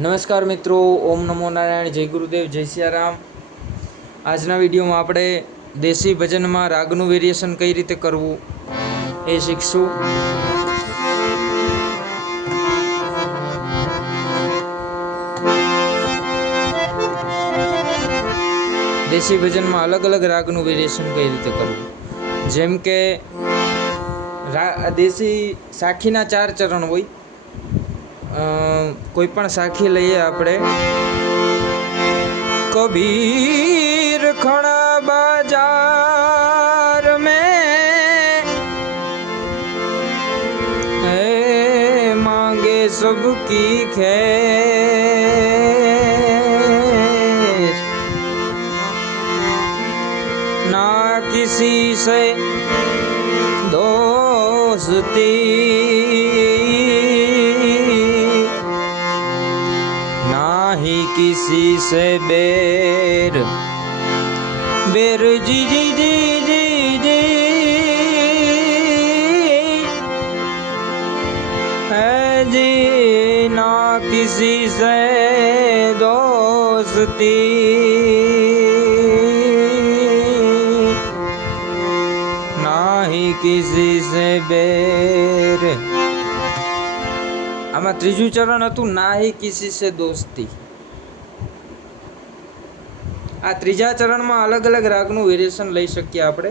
नमस्कार मित्रों, ओम नमो नारायण, जय गुरुदेव, जय सियाराम। આજના વિડીયોમાં આપણે દેશી ભજનમાં રાગનું વેરિએશન કઈ રીતે કરવું એ શીખશું। દેશી ભજનમાં અલગ અલગ રાગનું વેરિએશન કઈ રીતે કરવું, જેમ કે દેશી સાખીના 4 ચરણ હોય। કોઈ પણ સાખી લઈએ આપણે। कबीर खड़ा बाजार में मांगे सबकी खैर, ना किसी से दोस्ती ही किसी से बेर, बेर जी जी जी जी जी है जी, ना किसी से दोस्ती ना ही किसी से बेर। आमा त्रीजू चरण हतुं ना ही किसी से दोस्ती। आ त्रीजा चरण में अलग अलग रागનું વેરિએશન લઈ શકીએ આપણે।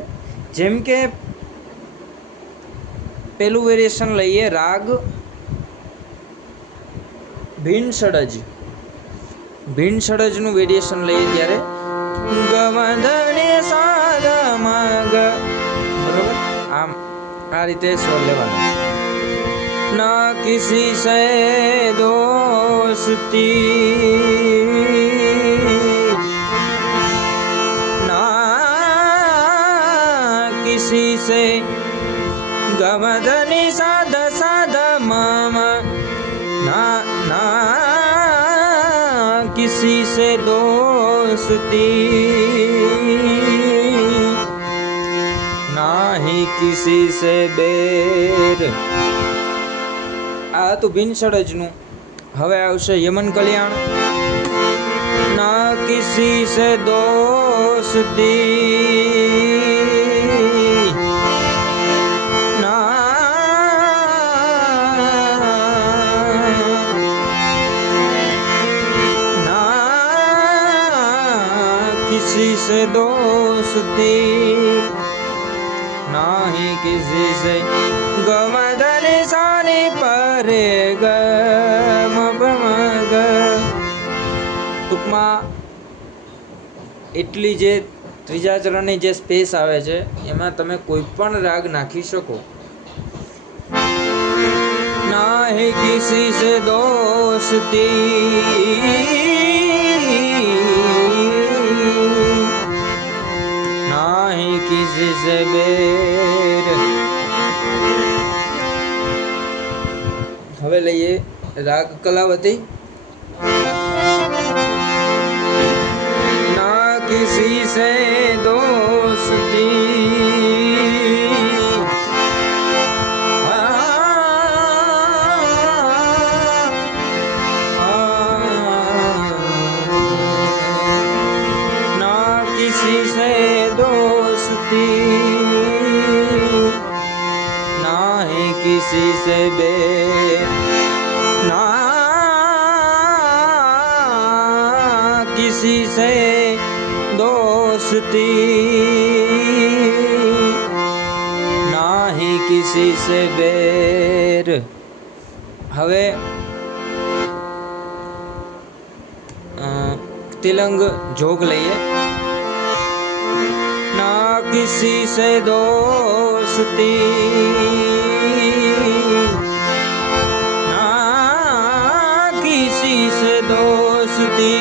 જેમ કે પેલું વેરિએશન લઈએ રાગ ભીન ષડજ। ભીન ષડજનું વેરિએશન લઈએ ત્યારે ગમધને સાગમગ, બરોબર, આમ આ રીતે સ્વર લેવાનો। ना किसी से दोस्ती ना किसी से गमधनी साध साध मम, ना ना किसी से दोस्ती ना ही किसी से बेर। आ तो भीन षडजनु। हवे आवशे यमन कल्याण। ना किसी से दोस्ती ना ना किसी से दोस्ती ना ही किसी से गमधनी सानी परे ग मग। टूंकमां એટલી જે ત્રીજા ચરણની જે સ્પેસ આવે છે એમાં તમે કોઈ પણ રાગ નાખી શકો। ना ही किसी से दोस्ती ना ही किसी से बेर। હવે લઈએ રાગ કલાવતી। ना किसी से दोस्ती ना किसी से दोस्ती ना ही किसी से बेर, ना किसी से दोस्ती ना ही किसी से बेर। हवे तिलंग जोग लईए। ना किसी से दोस्ती ना किसी से दोस्ती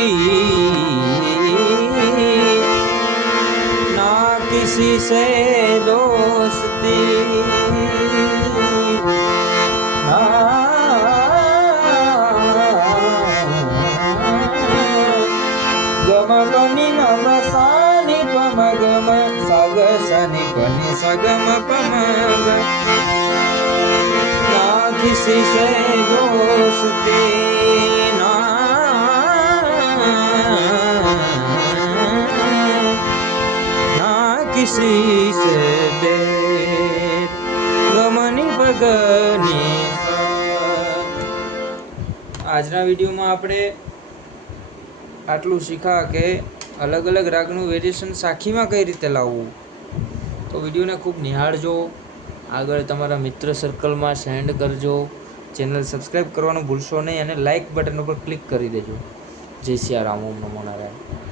ना किसी से दोस्ती गम बनी मम सानी पम गम सग सनि बनी सगम पमग। ना किसी से दोस्ती ना છે બેટ ગમની પગની આજના વિડીયોમાં આપણે આટલું શીખા કે અલગ અલગ રાગનું વેરિએશન સાખીમાં કઈ રીતે લાવવું. તો વિડીયોને ખૂબ નિહાળજો, આગળ તમારા મિત્ર સર્કલમાં સેન્ડ કરજો, ચેનલ સબસ્ક્રાઈબ કરવાનું ભૂલશો નહીં અને લાઇક બટન ઉપર ક્લિક કરી દેજો. જય સિયા રામ, ઓમ નમો નારાયણ.